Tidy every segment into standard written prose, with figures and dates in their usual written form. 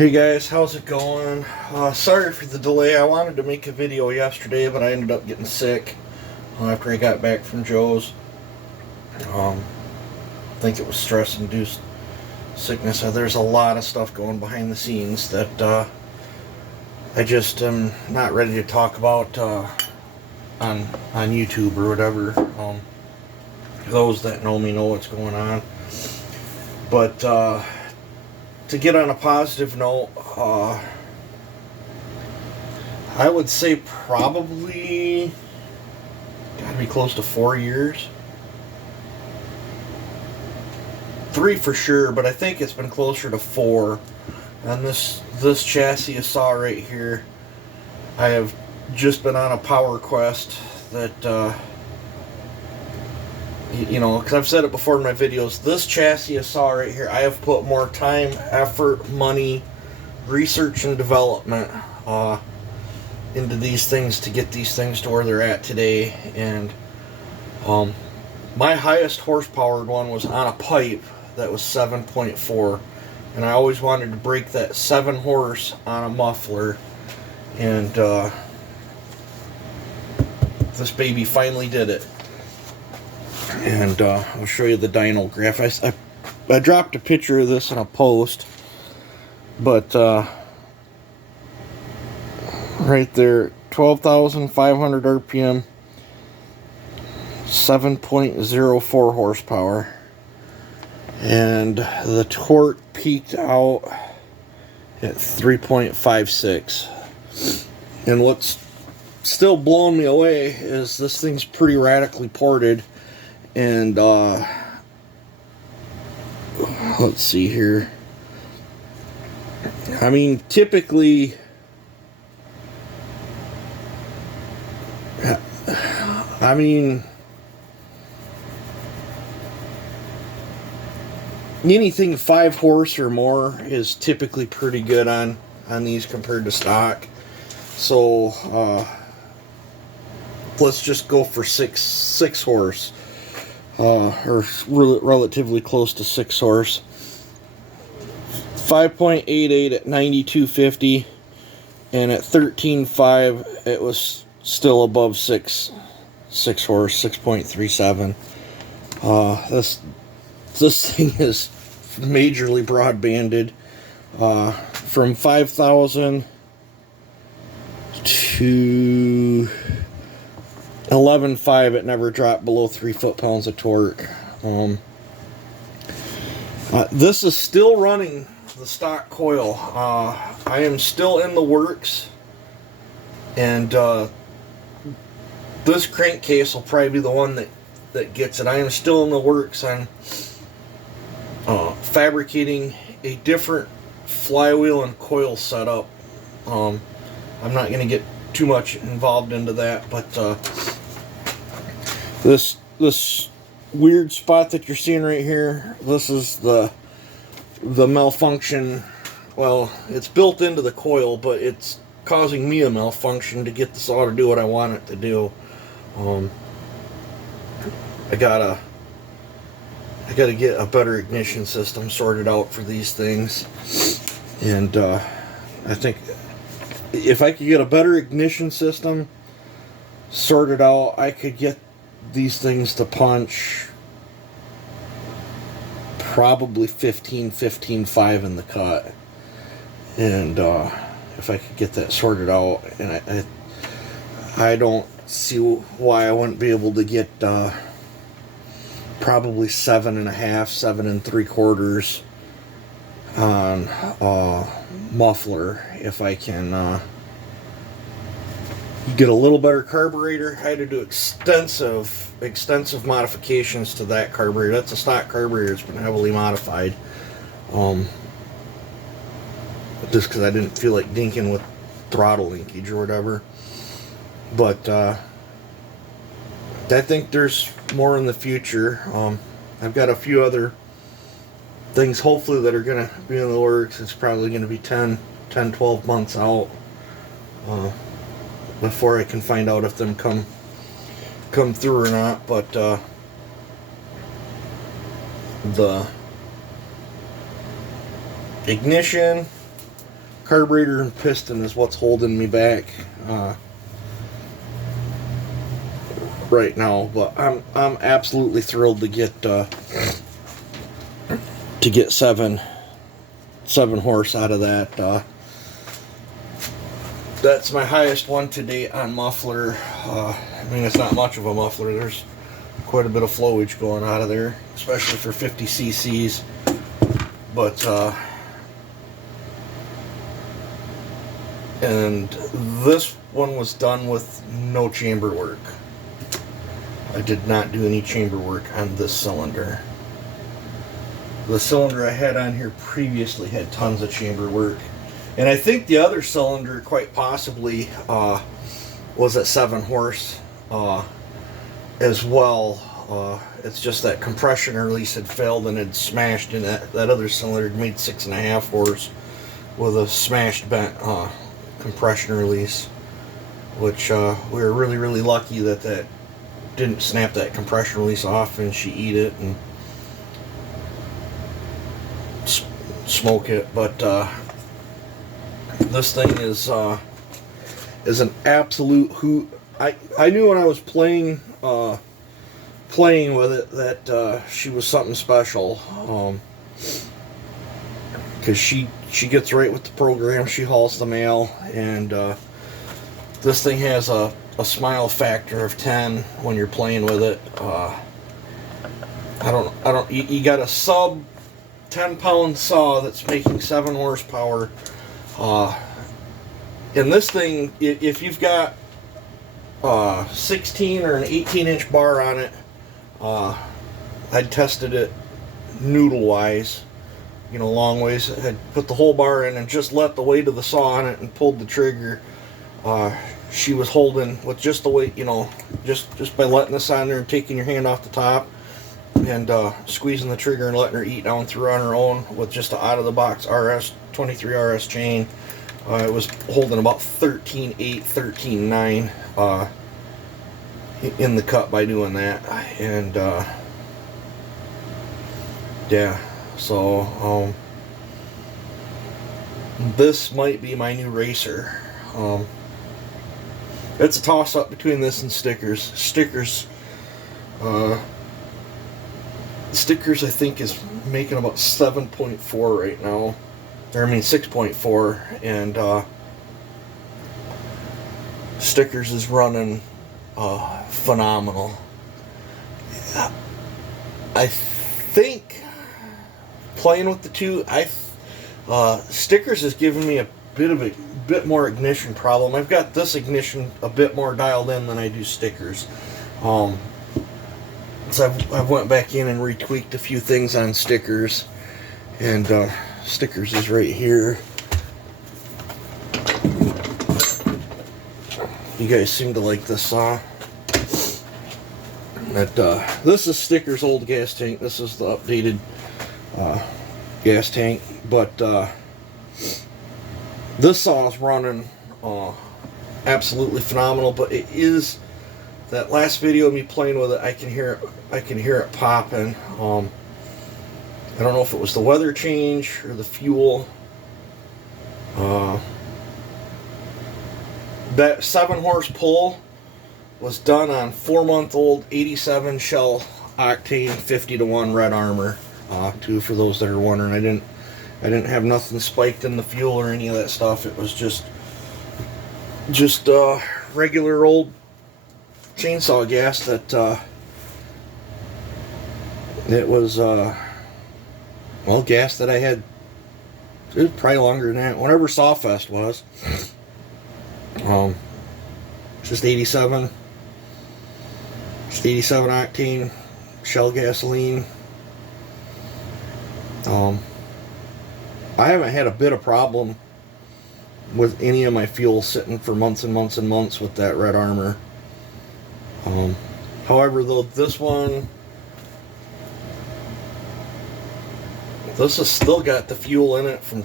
Hey guys, how's it going? Sorry for the delay. I wanted to make a video yesterday, but I ended up getting sick after I got back from Joe's. I think it was stress-induced sickness. There's a lot of stuff going behind the scenes that I just am not ready to talk about on YouTube or whatever. Those that know me know what's going on. But to get on a positive note, I would say probably gotta be close to 4 years. 3 for sure, but I think it's been closer to 4. And this chassis you saw right here, I have just been on a power quest that you know, because I've said it before in my videos, this chassis you saw right here, I have put more time, effort, money, research, and development into these things to get these things to where they're at today. And my highest horsepowered one was on a pipe that was 7.4, and I always wanted to break that 7 horse on a muffler, and this baby finally did it. And I'll show you the dyno graph. I dropped a picture of this in a post, but right there, 12,500 RPM, 7.04 horsepower, and the torque peaked out at 3.56. And what's still blowing me away is this thing's pretty radically ported. And let's see here. I mean, typically, anything 5 horse or more is typically pretty good on these compared to stock. So let's just go for six horse. Or relatively close to 6 horse. 5.88 at 9250, and at 13.5 it was still above 6 horse, 6.37. This thing is majorly broadbanded. From 5,000 to 11.5, it never dropped below 3 foot-pounds of torque. This is still running the stock coil. I am still in the works, and this crankcase will probably be the one that gets it. I am still in the works on fabricating a different flywheel and coil setup. I'm not going to get too much involved into that, but this weird spot that you're seeing right here, this is the malfunction. Well, it's built into the coil, but it's causing me a malfunction to get this all to do what I want it to do. I gotta get a better ignition system sorted out for these things, and I think if I could get a better ignition system sorted out, I could get these things to punch probably 15.5 in the cut. And if I could get that sorted out, and I don't see why I wouldn't be able to get probably 7.5, 7 3/4 on muffler if I can get a little better carburetor. I had to do extensive modifications to that carburetor. That's a stock carburetor. It's been heavily modified, just because I didn't feel like dinking with throttle linkage or whatever. But I think there's more in the future. I've got a few other things hopefully that are going to be in the works. It's probably going to be 10-12 months out before I can find out if them come through or not. But the ignition, carburetor and piston is what's holding me back right now. But I'm absolutely thrilled to get seven horse out of that. That's my highest one to date on muffler. I mean, it's not much of a muffler. There's quite a bit of flowage going out of there, especially for 50 cc's. But and this one was done with no chamber work. I did not do any chamber work on this cylinder. The cylinder I had on here previously had tons of chamber work. And I think the other cylinder quite possibly was at 7 horse as well. It's just that compression release had failed and had smashed, and that other cylinder had made 6.5 horse with a smashed bent compression release, which we were really, really lucky that didn't snap that compression release off and she eat it and smoke it. But this thing is an absolute hoot. I knew when I was playing with it that she was something special, because she gets right with the program. She hauls the mail, and this thing has a smile factor of 10 when you're playing with it. You got a sub 10-pound saw that's making 7 horsepower. And this thing, if you've got 16 or an 18-inch bar on it, I tested it noodle-wise, long ways. I'd put the whole bar in and just let the weight of the saw on it and pulled the trigger. She was holding with just the weight, just by letting this on there and taking your hand off the top and squeezing the trigger and letting her eat down through on her own with just an out-of-the-box 23 RS chain. It was holding about 13.8, 13.9 in the cut by doing that. And yeah, so this might be my new racer. It's a toss-up between this and stickers. Stickers I think is making about 7.4 right now. Or I mean 6.4, and stickers is running phenomenal. I think playing with the two, stickers is giving me a bit more ignition problem. I've got this ignition a bit more dialed in than I do stickers. So I've went back in and retweaked a few things on stickers, and stickers is right here. You guys seem to like this saw. This is Stickers' old gas tank. This is the updated gas tank, but this saw is running absolutely phenomenal. But it is that last video of me playing with it. I can hear it popping. I don't know if it was the weather change or the fuel. That 7 horse pull was done on 4-month-old 87 Shell octane 50-to-1 red armor. Too, for those that are wondering, I didn't have nothing spiked in the fuel or any of that stuff. It was just regular old chainsaw gas that it was gas that I had. It was probably longer than that. Whenever Sawfest was, just 87 octane Shell gasoline. I haven't had a bit of problem with any of my fuel sitting for months and months and months with that red armor. However, though, this has still got the fuel in it from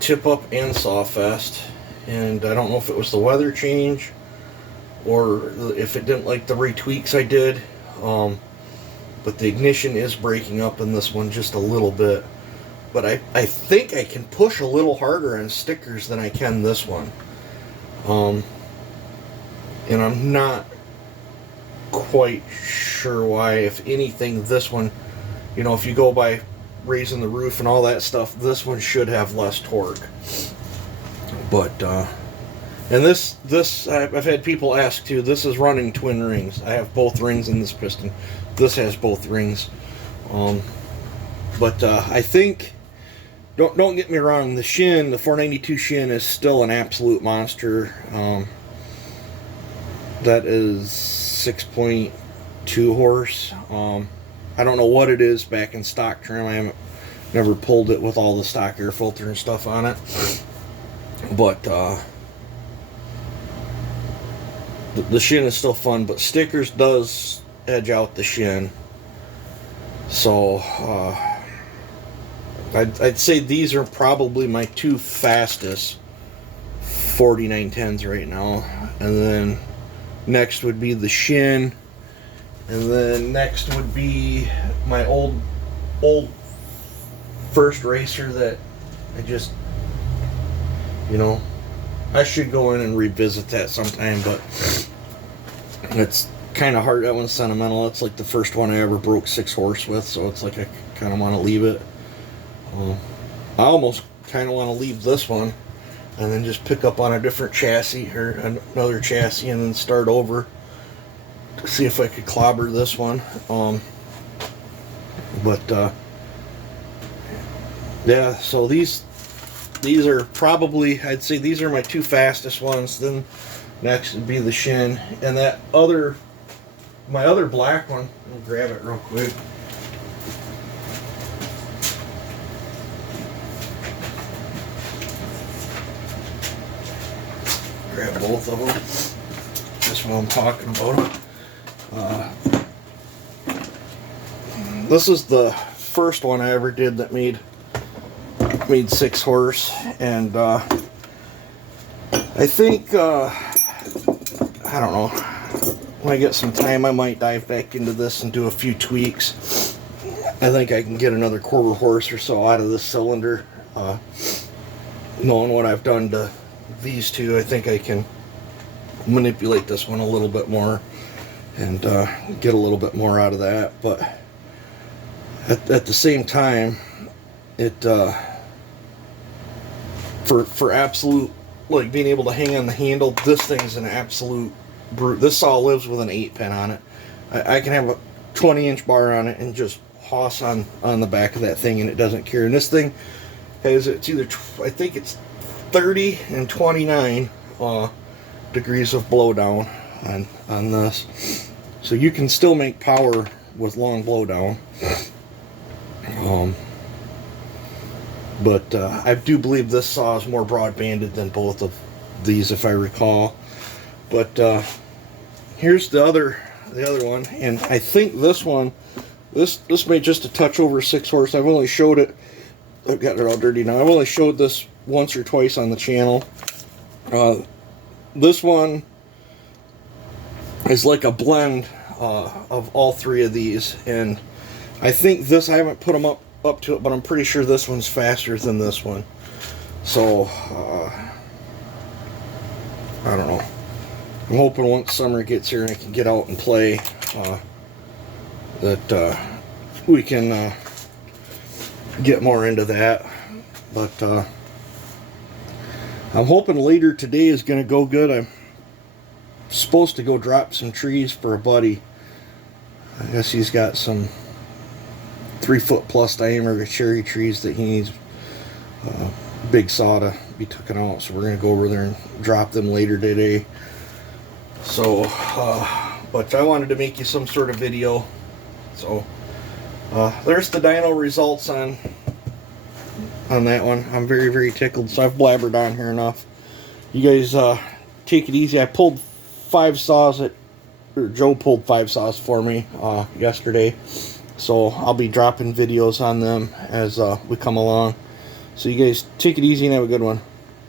Tip Up and Sawfest, and I don't know if it was the weather change or if it didn't like the retweaks I did, but the ignition is breaking up in this one just a little bit. but I think I can push a little harder on stickers than I can this one. And I'm not quite sure why. If anything, this one, you know, if you go by raising the roof and all that stuff, this one should have less torque. But and this I've had people ask too. This is running twin rings. I have both rings in this piston. This has both rings. But I think, don't get me wrong, the Shin, the 492 Shin is still an absolute monster. That is 6.2 horse. I don't know what it is back in stock trim. I haven't never pulled it with all the stock air filter and stuff on it. But the Shin is still fun, but stickers does edge out the Shin. So I'd say these are probably my two fastest 4910s right now, and then next would be the Shin, and then next would be my old first racer that I just, you know, I should go in and revisit that sometime, but it's kind of hard. That one's sentimental. It's like the first one I ever broke 6 horse with, so it's like I kind of want to leave it. I almost kind of want to leave this one and then just pick up on a different chassis or another chassis and then start over to see if I could clobber this one. Yeah, so these are probably, I'd say these are my two fastest ones. Then next would be the Shin, and that other, my other black one, let me grab it real quick. Grab both of them just while I'm talking about them. This is the first one I ever did that made 6 horse, and I think I don't know, when I get some time I might dive back into this and do a few tweaks. I think I can get another 1/4 horse or so out of this cylinder. Knowing what I've done to these two, I think I can manipulate this one a little bit more and get a little bit more out of that. But at the same time, it for absolute, like, being able to hang on the handle, this thing's an absolute brute. This saw lives with an 8-pin on it. I can have a 20-inch bar on it and just hoss on the back of that thing, and it doesn't care. And this thing has, it's either, I think it's 30 and 29 degrees of blowdown on this, so you can still make power with long blowdown. But I do believe this saw is more broad-banded than both of these, if I recall. But here's the other one, and I think this one, this may just a touch over 6 horse. I've only showed it, I've got it all dirty now. I've only showed this once or twice on the channel. This one is like a blend of all 3 of these, and I think this, I haven't put them up to it, but I'm pretty sure this one's faster than this one. So I don't know. I'm hoping once summer gets here and I can get out and play, that we can get more into that. But I'm hoping later today is going to go good. I'm supposed to go drop some trees for a buddy. I guess he's got some 3-foot plus diameter cherry trees that he needs big saw to be taken out, so we're going to go over there and drop them later today. So but I wanted to make you some sort of video. So there's the dyno results on that one. I'm very, very tickled, so I've blabbered on here enough. You guys take it easy. I pulled 5 saws or Joe pulled 5 saws for me yesterday. So I'll be dropping videos on them as we come along. So you guys take it easy and have a good one.